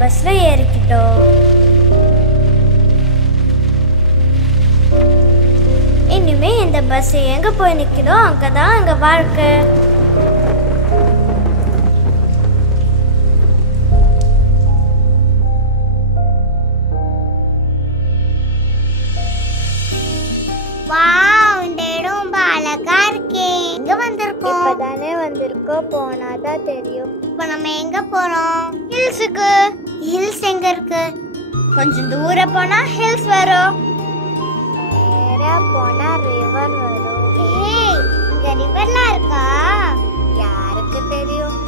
பஸ்ல ஏறிக்கிட்டோம். இனிமே இந்த பஸ் எங்க போய் நிக்குதோ அங்கதான் எங்க வாழ்க்கை. அழகா இருக்கே. எங்க வந்திருக்கோம்? இப்பதானே வந்திருக்கோம், போனாதான் தெரியும். இப்ப நம்ம எங்க போறோம்? ஹில்ஸுக்கு. ஹில்ஸ் எங்க இருக்கு? கொஞ்சம் தூரம் போனா ஹில்ஸ் வரும், நேரா போனா ரிவர் வரும். ஏய், இங்க ரிவர்லாம் இருக்கா? யாருக்கு தெரியும்?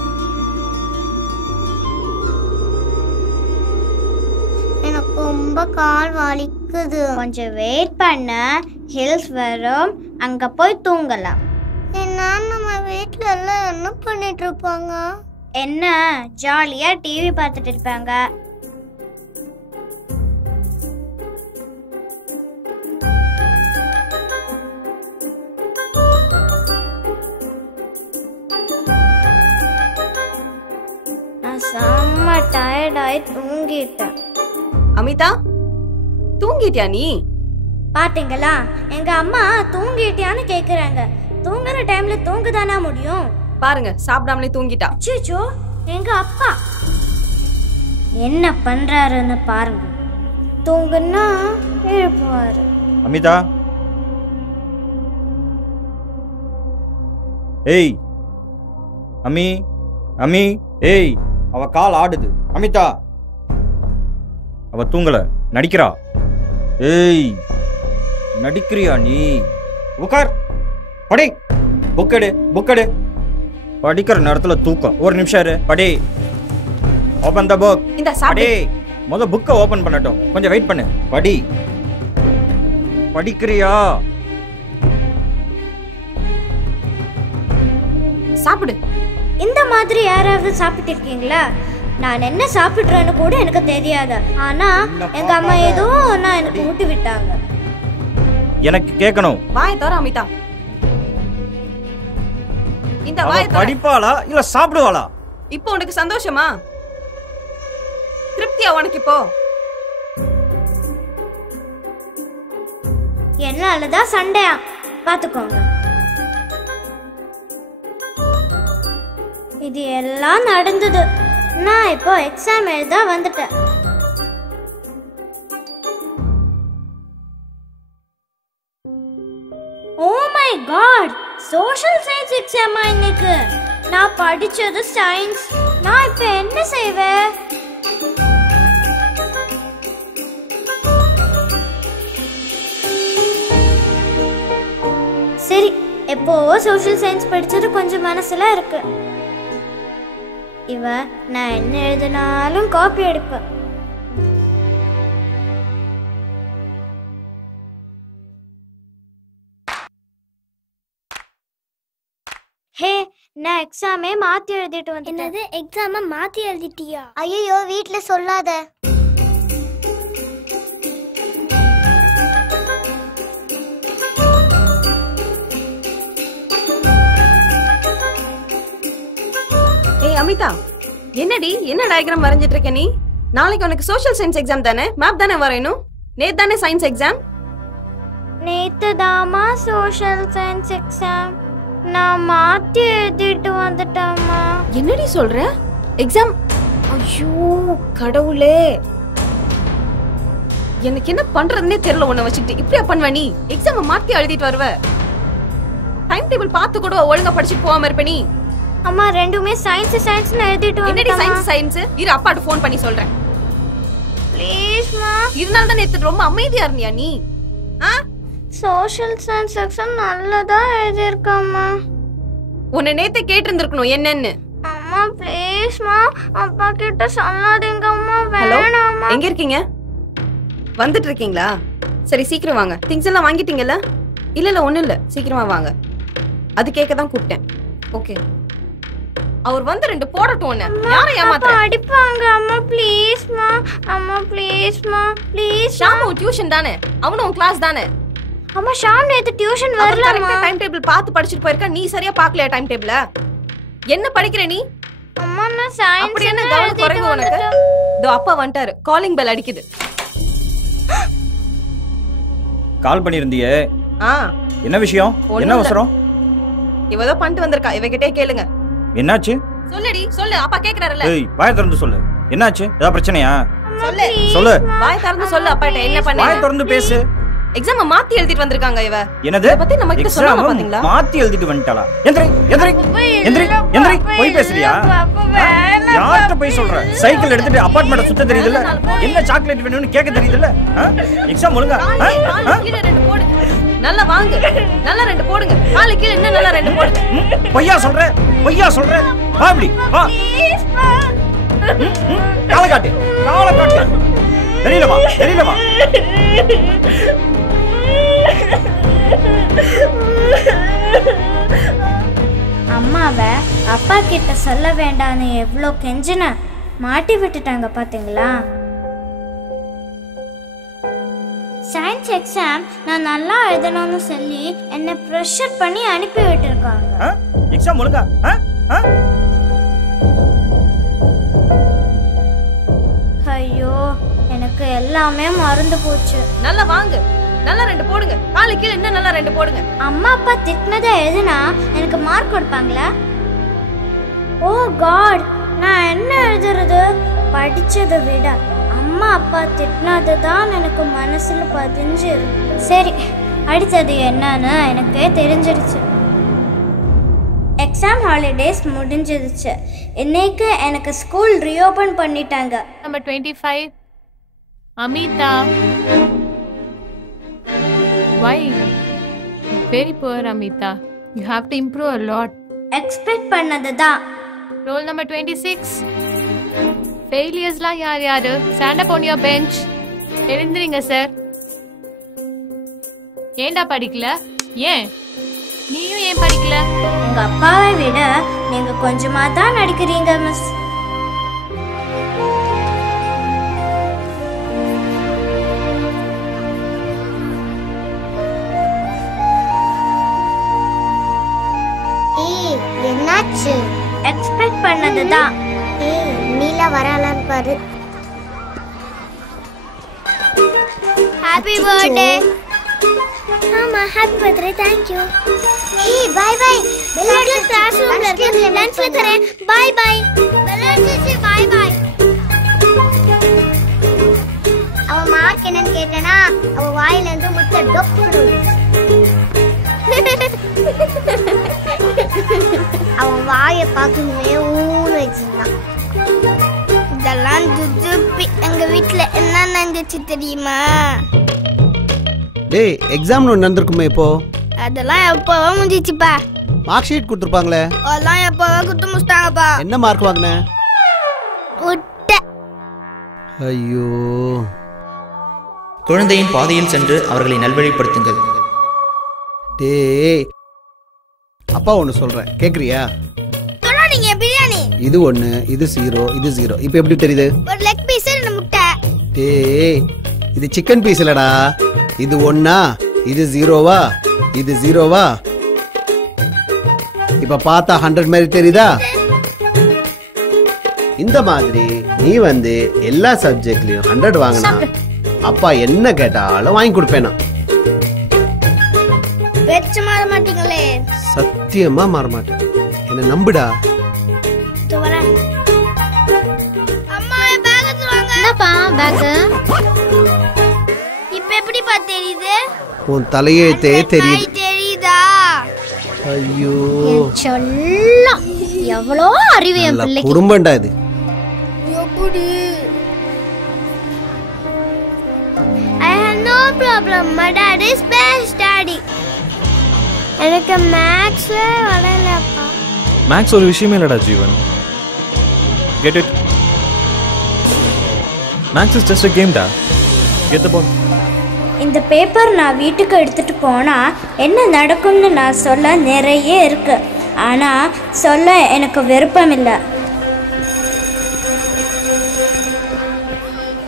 எனக்கு ரொம்ப கால் வலிக்குது. கொஞ்சம் வெயிட் பண்ண, ஹில்ஸ் வரும், அங்க போய் தூங்கலாம். என்ன நம்ம வீட்ல எல்லாம் என்ன பண்ணிட்டு இருப்பாங்க? என்ன ஜாலியா டிவி பார்த்துட்டு இருப்பாங்க. நான் செம்ம டயர்டாயி தூங்கிட்டேன். அமிதா, தூங்கிட்டியா நீ? பாத்தீங்களா, எங்க அம்மா தூங்கிட்டியான்னு கேக்குறாங்க. தூங்குற டைம்ல தூங்குதானா முடியும்? பாருங்க, சாப்பிடாமலே தூங்கிட்டா. அச்சோ, எங்க அப்பா என்ன பண்றாருன்னு பாருங்க. தூங்குனா எழுப்புவாரு. அமிதா, ஏய் அமி, அமி, ஏய், அவ கால் ஆடுது. அமிதா, அவ தூங்கல, நடிக்கிறா. ஏய், நடிக்கிறியா நீ? உட்கார், படி. புக்கெடு, புக்கெடு. படிக்கிற நேரத்தில் தூக்கம். ஒரு நிமிஷம் இரு, படி. Open the book. இந்த சாப்பிடு. முத புக்கை ஓபன் பண்ணட்டும், கொஞ்சம் வெயிட் பண்ணு. படி. படிக்கிறியா? சாப்பிடு. இந்த மாதிரி யாராவது சாப்பிட்டு இருக்கீங்களா? நான் என்ன சாப்பிடுறேன்னு கூட எனக்கு தெரியாது. ஆனா எங்க அம்மா ஏதோ நான் எனக்கு ஊட்டி விட்டாங்க. எனக்கு கேட்கணும். வாயை தர அமிதா. இந்த வாயை தர. படிப்பாளா இல்ல சாப்பிடுவாளா? இப்போ உனக்கு சந்தோஷமா? திருப்தியா உனக்கு இப்போ? என்னாலதான் சண்டையா? பாத்துக்கோங்க. இது எல்லாம் நடந்தது. நான் இப்போ எக்ஸாம் எழுத வந்துட்டேன். Oh my god, social science எக்ஸாமா இன்னைக்கு? நான் படிச்சது சயின்ஸ். நான் இப்போ என்ன செய்வேன்? சரி, எப்போவோ சோஷியல் சயின்ஸ் படிச்சது கொஞ்சம் மனசுல இருக்கு. இவ நான் என்ன எழுதினாலும் காப்பி எடுப்பேன். ஹே, நான் எக்ஸாமே மாத்தி எழுதிட்டு வந்தேன். என்னது, எக்ஸாம மாத்தி எழுதிட்டியா? ஐயோ, வீட்ல சொல்லாத. ஏய் அமிதா, என்னடி, என்ன டயக்ராம் வரைஞ்சிட்டு இருக்க நீ? நாளைக்கு உனக்கு சோஷியல் சயின்ஸ் எக்ஸாம் தானே? மேப் தானே வரையணும். நேத்து தானே சயின்ஸ் எக்ஸாம். நேத்து தாமா சோஷியல் சயின்ஸ் எக்ஸாம். நான் மாத்தி எழுதிட்டு வந்துட்டேம்மா. என்னடி சொல்ற? எக்ஸாம்? ஐயோ கடவுளே, எனக்கு என்ன பண்றதுன்னே தெரியல. உன்னை வச்சுக்கிட்டு இப்படியா பண்ணுவ நீ? எக்ஸாம் மாத்தி எழுதிட்டு வருவ? டைம் டேபிள் பார்த்து கூட ஒழுங்கா படிச்சுட்டு போகாம இருப்ப நீ. அம்மா, ரெண்டுமே சயின்ஸ் சயின்ஸ்னு எழுதிட்டு என்னடி வந்துட்டேன். சயின்ஸ்? இரு, அப்பாட்ட ஃபோன் பண்ணி சொல்றேன். ப்ளீஸ் மா. இதனால தான் நேத்து ரொம்ப அமைதியா இருந்தியா நீ? சோஷியல் சயின்ஸ் எக்ஸாம் நல்லதா எழுதிருக்கம்மா. உன்னை நேத்து கேட்டிருந்திருக்கணும் என்னன்னு. அம்மா ப்ளீஸ் மா, அப்பா கிட்ட சொல்லாதீங்க அம்மா. ஹலோ, வேணாம்மா. எங்க இருக்கீங்க? வந்துட்டு இருக்கீங்களா? சரி, சீக்கிரம் வாங்க. திங்ஸ் எல்லாம் வாங்கிட்டீங்கல்ல? இல்ல ஒண்ணும் இல்ல, சீக்கிரமா வாங்க. அது கேட்க தான் கூப்பிட்டேன். ஓகே, அவர் வந்து ரெண்டு போடட்டும். ஒண்ணு யாரை ஏமாத்த அடிப்பாங்க. அம்மா ப்ளீஸ் மா, அம்மா ப்ளீஸ் மா, ப்ளீஸ். ஷாமு டியூஷன் தானே, அவனும் கிளாஸ் தானே. அம்மா, ஷாம் நேத்து டியூஷன் வரலமா. டைம் டேபிள் பார்த்து படிச்சிட்டு போயிருக்க, நீ சரியா பார்க்கலையா டைம் டேபிள்? என்ன படிக்கிற நீ? அம்மா, நான் சயின்ஸ் அப்படி என்ன கவனம் குறைவு உனக்கு? இதோ அப்பா வந்துட்டாரு. காலிங் பெல் அடிக்குது. கால் பண்ணிருந்தியே, ஆ என்ன விஷயம்? என்ன அவசரம்? இவதோ பண்ணிட்டு வந்திருக்கா, இவகிட்டே கேளுங்க. என்னாச்சு? சொல்லுடி, சொல்லு. அப்பா கேக்குறாருல்ல. ஏய், வாயை திறந்து சொல்லு. என்னாச்சு? ஏதாவது பிரச்சனையா? சொல்லு சொல்லு. வாயை திறந்து சொல்லு. அப்பாட்ட என்ன பண்ணீங்க? வாயை திறந்து பேசு. எக்ஸாம் மாத்தி எழுதிட்டு வந்திருக்காங்க இவ. என்னது? இத பத்தி நம்ம கிட்ட சொல்லாம பாத்தீங்களா? மாத்தி எழுதிட்டு வந்துட்டாளா? எந்திரி எந்திரி எந்திரி எந்திரி. போய் பேசுறியா? யார்கிட்ட போய் சொல்ற? சைக்கிள் எடுத்துட்டு அபார்ட்மெண்ட் சுத்த தெரியுதுல்ல? என்ன சாக்லேட் வேணும்னு கேட்க தெரியுதுல்ல? எக்ஸாம் ஒழுங்கா? கீழ 2 போடு. நல்லா வாங்க. நல்லா 2 போடுங்க. கால கீழ இன்னும் நல்லா 2 போடுங்க. பொய்யா சொல்ற? பொய்யா சொல்ற? வா அப்படி வா. காலை காட்டு. காலை காட்டு. தெரியல வா. தெரியல வா. அம்மாவை அப்பா கிட்ட சொல்ல வேண்டான்னு எவ்வளோ கெஞ்சின, மாட்டி விட்டுட்டாங்க பாத்தீங்களா? சயின்ஸ் எக்ஸாம் நான் நல்லா எழுதணும்னு சொல்லி என்னை ப்ரெஷர் பண்ணி அனுப்பி விட்டுருக்காங்க. எக்ஸாம் ஒழுங்கா? ஐயோ, எனக்கு எல்லாமே மறந்து போச்சு. நல்லா வாங்க. நல்லா 2 போடுங்க. கால கீழ இன்னும் நல்லா 2 போடுங்க. அம்மா அப்பா திட்டினதை எழுதுனா எனக்கு மார்க் கொடுப்பாங்களா? ஓ காட், நான் என்ன எழுதுறது? படிச்சதை விட அம்மா அப்பா திட்டினது தான் எனக்கு மனசுல பதிஞ்சு இருக்கு. சரி, அடுத்தது என்னன்னு எனக்கு தெரிஞ்சிருச்சு. எக்ஸாம் ஹாலிடேஸ் முடிஞ்சிருச்சு. இன்னைக்கு எனக்கு ஸ்கூல் ரீஓபன் பண்ணிட்டாங்க. Number 25, Amita. Why? Very poor, Amita. You have to improve a lot. Expect பண்ணது தான். Roll number 26. Failures-லாம் யார் யாரு? Stand up on your bench. எழுந்திருங்க சார். ஏண்டா படிக்கல? ஏன்? நீயும் ஏன் படிக்கல? எங்க அப்பாவை விட நீங்க கொஞ்சமா தான் நடிக்கிறீங்க மிஸ். ஏய், என்னாச்சு? எக்ஸ்பெக்ட் பண்ணதுதான். ஏய், நீலா வராளான்னு பாரு. Happy birthday. ஆமா, ஹாப்பி பர்த்டே. Thank you. ஏய், பை பை. பெல்லாட்ல கிளாஸ் ரூம்ல இருக்கு. லஞ்ச்ல தரேன். Bye bye. பெல்லாட்ல பை பை. அவ மார்க் என்னன்னு கேட்டனா, அவ வாயில இருந்து முட்டை டொப்புடு. அவன் வாயை பார்க்கணுமே ஊன்னு வச்சிருந்தான். இதெல்லாம் துதுப்பி எங்க வீட்டுல என்ன நடந்துச்சு தெரியுமா? டேய், எக்ஸாம்னு ஒன்று நடந்திருக்குமே இப்போ. அதெல்லாம் எப்பவோ முடிஞ்சிச்சுப்பா. மார்க் ஷீட் கொடுத்துருப்பாங்களே, அதெல்லாம் எப்பவோ குத்து முடிச்சிட்டாங்கப்பா. என்ன மார்க் வாங்கின? முட்டை. ஐயோ. குழந்தையின் பாதையில் சென்று அவர்களை நல்வழிப்படுத்துங்கள். டேய், அப்பா ஒன்று சொல்கிறேன், கேட்குறியா? சொல்லாதீங்க. பிரியாணி இது 1, இது 0, இது 0. இப்போ எப்படி தெரியுது? ஒரு லெக் பீஸ், 2 முட்டை. டேய், இது சிக்கன் பீஸ் இல்லடா. இது 1, இது 0வா, இது 0வா? இப்ப பார்த்தா 100 மாதிரி தெரியுதா? இந்த மாதிரி நீ வந்து எல்லா சப்ஜெக்ட்லயும் 100 வாங்கினா அப்பா என்ன கேட்டாலும் வாங்கி கொடுப்பேனா? வெச்சு மாற மாட்டீங்களே. சத்தியமா மாற மாட்டேன், என்ன நம்புடா. அம்மா, பேக் எடுத்துவாங்க. என்னப்பா பேக்? இப்ப எப்படிப்பா தெரியுது? உன் தலையெழுத்தே தெரியுது. தெரியுதா? ஐயோ, சொல்லலாம். எவ்வளோ அறிவு என் பிள்ளைக்கு. குடும்பம்டா இது. எப்படி? I have no problem. My dad is best daddy. எனக்கு மேக்ஸ் வரலப்பா. மேக்ஸ் ஒரு விஷயமே இல்லடா Jeevan. Get it? Maths is just a game டா. Get the ball. இந்த பேப்பர் நான் வீட்டுக்கு எடுத்துட்டு போனா என்ன நடக்கும்னு நான் சொல்ல நிறைய இருக்கு. ஆனா சொல்ல எனக்கு விருப்பம் இல்லை.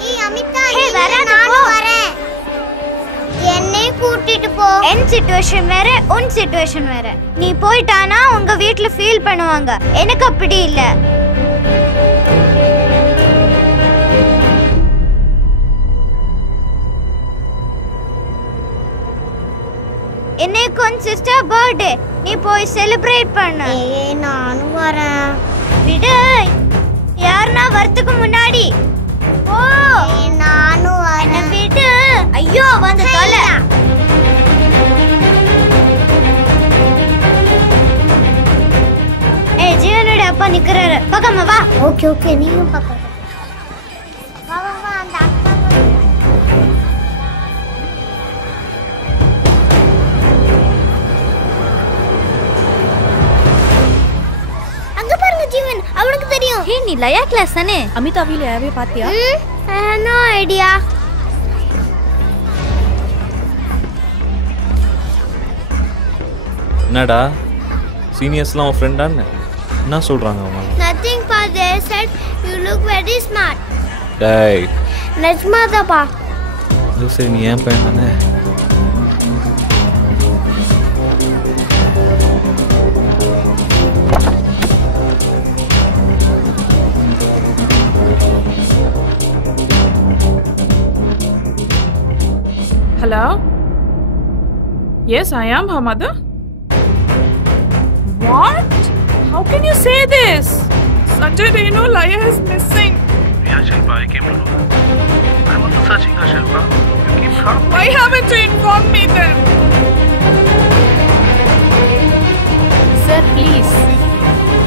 ஏய் அமிதா, நீ வர, நானும் வரேன். என்னை கூட்டிட்டு போ. என் சிச்சுவேஷன் வேற, உன் சிச்சுவேஷன் வேற. நீ போயிட்டானா உங்க வீட்ல ஃபீல் பண்ணுவாங்க. எனக்கு அப்படி இல்லை. இன்னைக்கு உன் சிஸ்டர் பர்த்டே, நீ போய் செலிப்ரேட் பண்ணு. நானும் வரேன். விடு, யாருன்னா வரதுக்கு முன்னாடி ஓ நானும் என்ன விடு. ஐயோ வந்து தொலை. ஜீவனோட அப்பா நிக்கிறாரு, பக்கமா வா. ஓகே ஓகே, நீயும் பக்கம் வா வா வா. அந்த அக்கா அங்க பாருங்க ஜீவன், அவனுக்கு தெரியும். ஹே நீ லயா கிளாஸ் தானே? அமிதா வீடியோவே பாத்தியா? No idea. என்னடா சீனியர்ஸ்லாம் உன் ஃப்ரெண்டான்னு என்ன சொல்கிறாங்க அவங்க? Nothing pa, they said you look very smart. டேய் நிஜமாதாப்பா. அது சரி, நீ ஏன் பையன் தானே? Hello? Yes, I am her mother. What? How can you say this? Sanjay, do you know Laya is missing? Yeah, Shilpa, I came to know that. I'm also searching her, Shilpa. You keep calm. Why haven't you informed me then? Sir, please.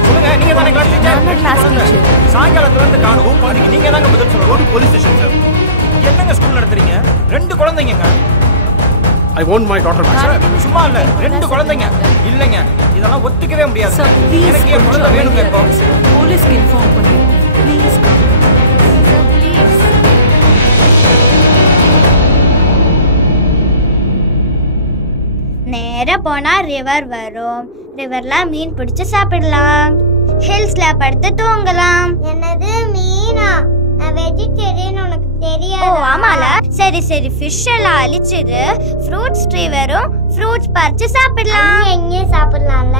சொல்லுங்க, நீங்க தானே class teacher? நான் class teacher. சாயங்காலத்துல இருந்து காணோம். பாருங்க, நீங்க தாங்க பதில் சொல்லணும். ஒரு போலீஸ் ஸ்டேஷன் சார். என்னங்க ஸ்கூல் நடத்துறீங்க? 2 குழந்தைங்கங்க. I want my daughter back. சார், சும்மா இல்ல, 2 குழந்தைங்க. இல்லங்க, இதெல்லாம் ஒத்துக்கவே முடியாது. Sir, please. எனக்கு என் குழந்தை வேணுங்க இப்போ. போலீஸ்க்கு இன்ஃபார்ம் பண்ணுங்க. Please come. Sir, please. நேரா போனா ரிவர் வரும். ரிவர்ல மீன் பிடிச்சு சாப்பிடலாம். ஹில்ஸ்ல படுத்து தூங்கலாம். என்னது மீனா? நான் வெஜிடேரியன், உனக்கு ஓ தெரியாது? ஆமால. சரி சரி, ஃபிஷ் எல்லாம் அழிச்சிடு. ஃப்ரூட்ஸ் ட்ரீ வரும், ஃப்ரூட்ஸ் பறிச்சு சாப்பிடலாம். எங்கேயும் சாப்பிடலாம்ல?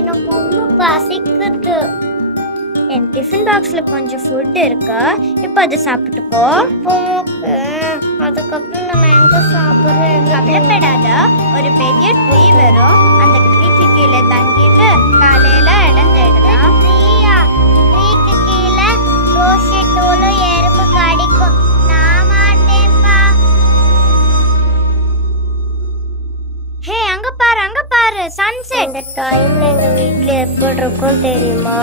எனக்கு ரொம்ப பசிக்குது. என் டிஃபன் பாக்ஸ்ல கொஞ்சம் ஃபுட் இருக்கு, இப்போ அதை சாப்பிட்டுக்கோ. அதுக்கப்புறம் நம்ம எங்க சாப்பிடுறோம்? கவலைப்படாத, ஒரு பெரிய ட்ரீ வரும். அந்த ட்ரீக்கு கீழே தங்கிட்டு காலையில இடம் தேடலாம். ட்ரீயா? ட்ரீக்கு கீழே ரோஷி டோலு எறும்பு கடிக்கும். நான் மாட்டேன்ப்பா. ஹே அங்க பாரு சன்செட். இந்த டைம்ல எங்க வீட்ல எப்படி இருக்கும் தெரியுமா?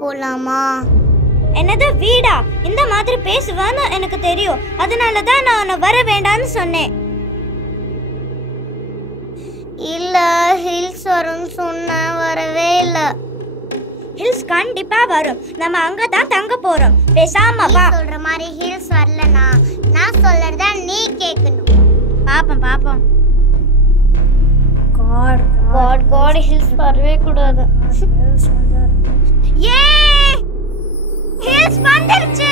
போலாமா? என்னது வீடா? இந்த மாதிரி பேசுவேன்னு எனக்கு தெரியும். அதனால தான் நான் உன்னை வர வேண்டாம்னு சொன்னேன். இல்ல, ஹில்ஸ் வரும்னு சொன்ன, வரவே இல்ல. ஹில்ஸ் கண்டிப்பா வரும். நம்ம அங்க தான் தங்க போறோம். பேசாம வா. சொல்ற மாதிரி ஹில்ஸ் வரலனா நான் சொல்றத நீ கேட்கணும். பாப்போம். காட் ஹில்ஸ் வரவே கூடாது. ஏ ஹில்ஸ் வந்துருச்சு.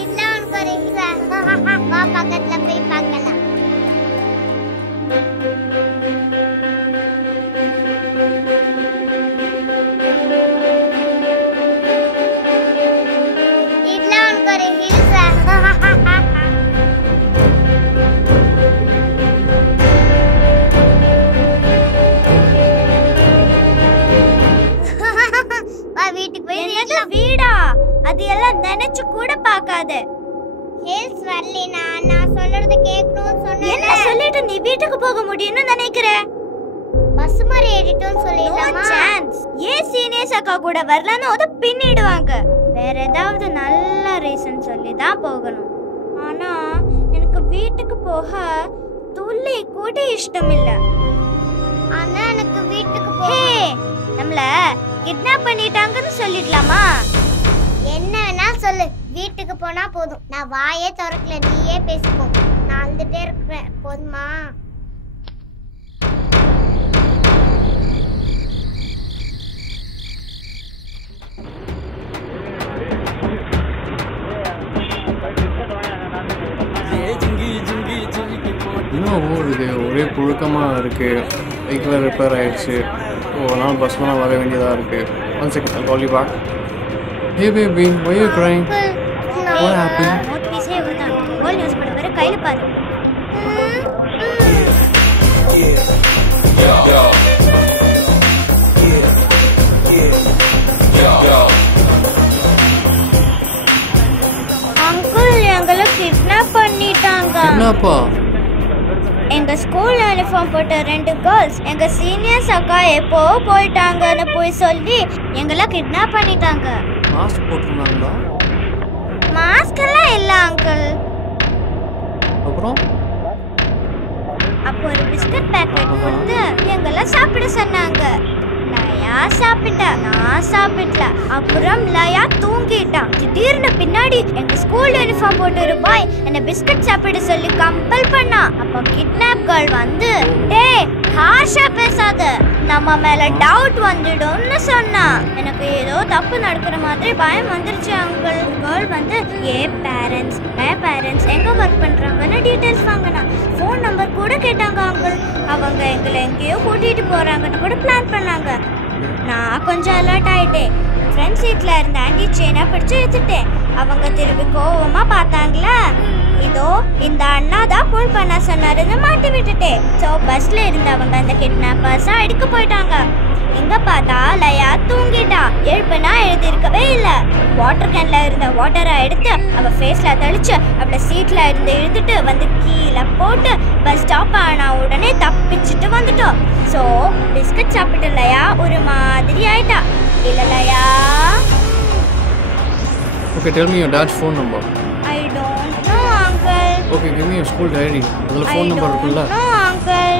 இதுல உனக்கு ஒரு ஹில்ஸ். வா பக்கத்துல போய் பார்க்கலாம். இதுல உனக்கு ஒரு ஹில்ஸ். வீடா? அது எல்லாம் நினைச்சு கூட பார்க்காத. ஹில்ஸ் வரலனா நான் சொல்றது கேட்கணும்னு சொன்னேன். என்ன சொல்லிட்டு நீ வீட்டுக்கு போக முடியும்னு நினைக்கிற? பஸ் மாதிரி ஏறிட்டோம்னு சொல்லிடலாமா? No chance. ஏன் சீனியர்ஸ் அக்கா கூட வரலன்னு அது பின்னிடுவாங்க. வேற ஏதாவது நல்ல ரீசன் சொல்லி தான் போகணும். ஆனா எனக்கு வீட்டுக்கு போக துள்ளி கூட இஷ்டம் இல்ல. ஆனா எனக்கு வீட்டுக்கு நம்மள கிட்னாப் பண்ணிட்டாங்கன்னு சொல்லிடலாமா? என்ன வேணா சொல்லு, வீட்டுக்கு வீட்டுக்கு போனா போதும். நான் வாயே திறக்கல, நீயே பேசிக்கோ. நான் அழுதுட்டே இருக்கிறேன், போதுமா? இன்னும் ஓடுது, ஒரே புழுக்கமாக இருக்குது. பைக்கில் ரிப்பேர் ஆகிடுச்சு. ஒரு நாள் பஸ்லாம் வர வேண்டியதாக இருக்குது. 1 second, I'll call you back. Hey baby, why are you crying? What happened? மோட் பீஸே இவர்தான். கோல் நியூஸ் படம் வேற கையில பாரு. அங்கிள் எங்களை கிட்னாப் பண்ணிட்டாங்க. என்னப்பா? எங்க ஸ்கூல் யூனிஃபார்ம் போட்ட 2 கேர்ள்ஸ் எங்க சீனியர்ஸ் அக்கா எப்போ போயிட்டாங்கன்னு போய் சொல்லி எங்களை கிட்னாப் பண்ணிட்டாங்க. மாஸ்க் போட்டுருந்தாங்களா? மாஸ்க் எல்லாம் இல்ல அங்கிள். அப்புறம் அப்போ ஒரு பிஸ்கட் பேக்கெட் கொடுத்து எங்களை சாப்பிட சொன்னாங்க. லயா சாப்பிட்டா, நான் சாப்பிடல. அப்புறம் லயா தூங்கிட்டான். திடீர்னு பின்னாடி எங்க ஸ்கூல் யூனிஃபார்ம் போட்டு ஒரு பாய் என்ன பிஸ்கட் சாப்பிட சொல்லி கம்பல் பண்ணா. அப்போ கிட்னாப் கேர்ள் வந்து, டேய் ஹார்ஷா பேசாத, நம்ம மேல டவுட் வந்துடும்னு சொன்னா. எனக்கு ஏதோ தப்பு நடக்கிற மாதிரி பயம் வந்துருச்சு அங்கிள். கேர்ள் வந்து என் பேரண்ட்ஸ் எங்க ஒர்க் பண்றாங்கன்னு டீடைல்ஸ் வாங்கினா. ஃபோன் நம்பர் கூட கேட்டாங்க அங்கிள். அவங்க எங்களை எங்கேயோ கூட்டிட்டு போறாங்கன்னு கூட பிளான் பண்ணாங்க. நான் கொஞ்சம் அலர்ட் ஆயிட்டேன். ஃப்ரண்ட் சீட்ல இருந்த ஆண்டி செயினை பிடிச்சு எடுத்துட்டேன். அவங்க திரும்பி கோவமா பார்த்தாங்களா. இதோ இந்த அண்ணா தான் போல் பண்ண சொன்னாருன்னு மாட்டி விட்டுட்டேன். ஸோ பஸ்ல இருந்தவங்க அந்த கிட்னாப்பர்ஸா அடிக்க போயிட்டாங்க. இங்க பார்த்தா லயா தூங்கிட்டா. எழுப்புனா எழுதிருக்கவே இல்லை. வாட்டர் கேன்ல இருந்த வாட்டரை எடுத்து அவ ஃபேஸ்ல தெளிச்சு அவளை சீட்ல இருந்து இழுத்துட்டு வந்து கீழே போட்டு பஸ் ஸ்டாப் ஆனா உடனே தப்பிச்சுட்டு வந்துட்டோம். ஸோ பிஸ்கட் சாப்பிட்டு லயா ஒரு மாதிரி ஆயிட்டா. இல்ல லயா? Okay, tell me your dad's phone number. I don't know, uncle. Okay, give me your school diary. அதுல phone number இருக்குல்ல? No, uncle.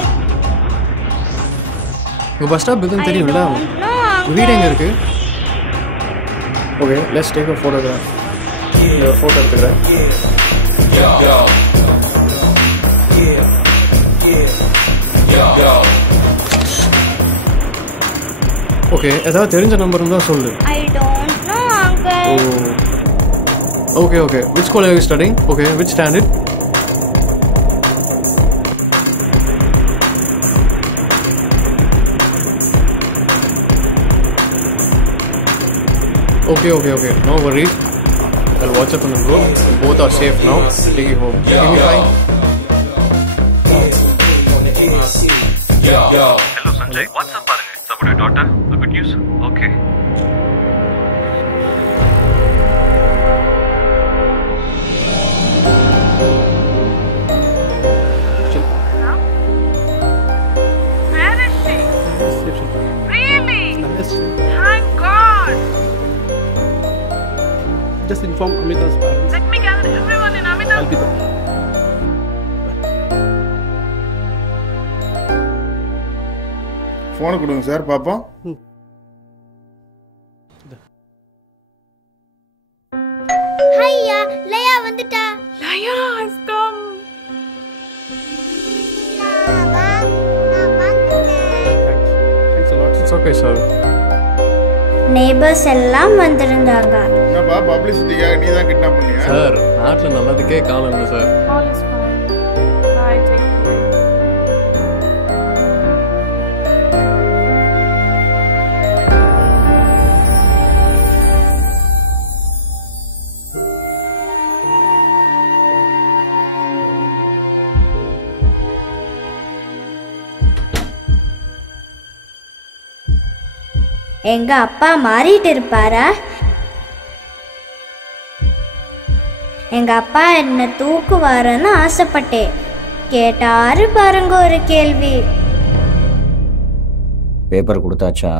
உங்க பஸ் ஸ்டாப் எதுன்னு தெரியும்ல? No, uncle. வீடு எங்க இருக்கு? Okay, let's take a photograph. இந்த photo எடுத்துக்கிறேன். Okay, ஏதாவது தெரிஞ்ச நம்பர் இருந்தா சொல்லு. I don't know, uncle. Okay. Which school are you studying? Okay, which standard? Okay. No worries. I'll watch up on the group. Both are safe now. I'll take you home. Give me 5. Hello Sanjay, what's up பாருங்க? It's about your daughter. The good news? Okay. Where is she? Really? Thank God. Just inform Amita's parents. Let me gather everyone in Amita's. I'll be there. ஃபோனை கொடுங்க sir பாப்போம். ஹையா, லயா வந்துட்டா. Laya has come. Thanks a lot. It's okay, sir. Neighbours எல்லாம் வந்திருந்தாங்க. என்னப்பா பப்ளிசிட்டிக்காக நீ தான் கிட்னாப் பண்ணியா? சார், நாட்டில் நல்லதுக்கே காலம் இல்லை sir. All is fine. Bye, take care. எங்க அப்பா மாறிட்டு இருப்பாரா? எங்க அப்பா என்ன தூக்குவாருன்னு ஆசைப்பட்டேன். கேட்டாரு பாருங்க ஒரு கேள்வி. பேப்பர் கொடுத்தாச்சா?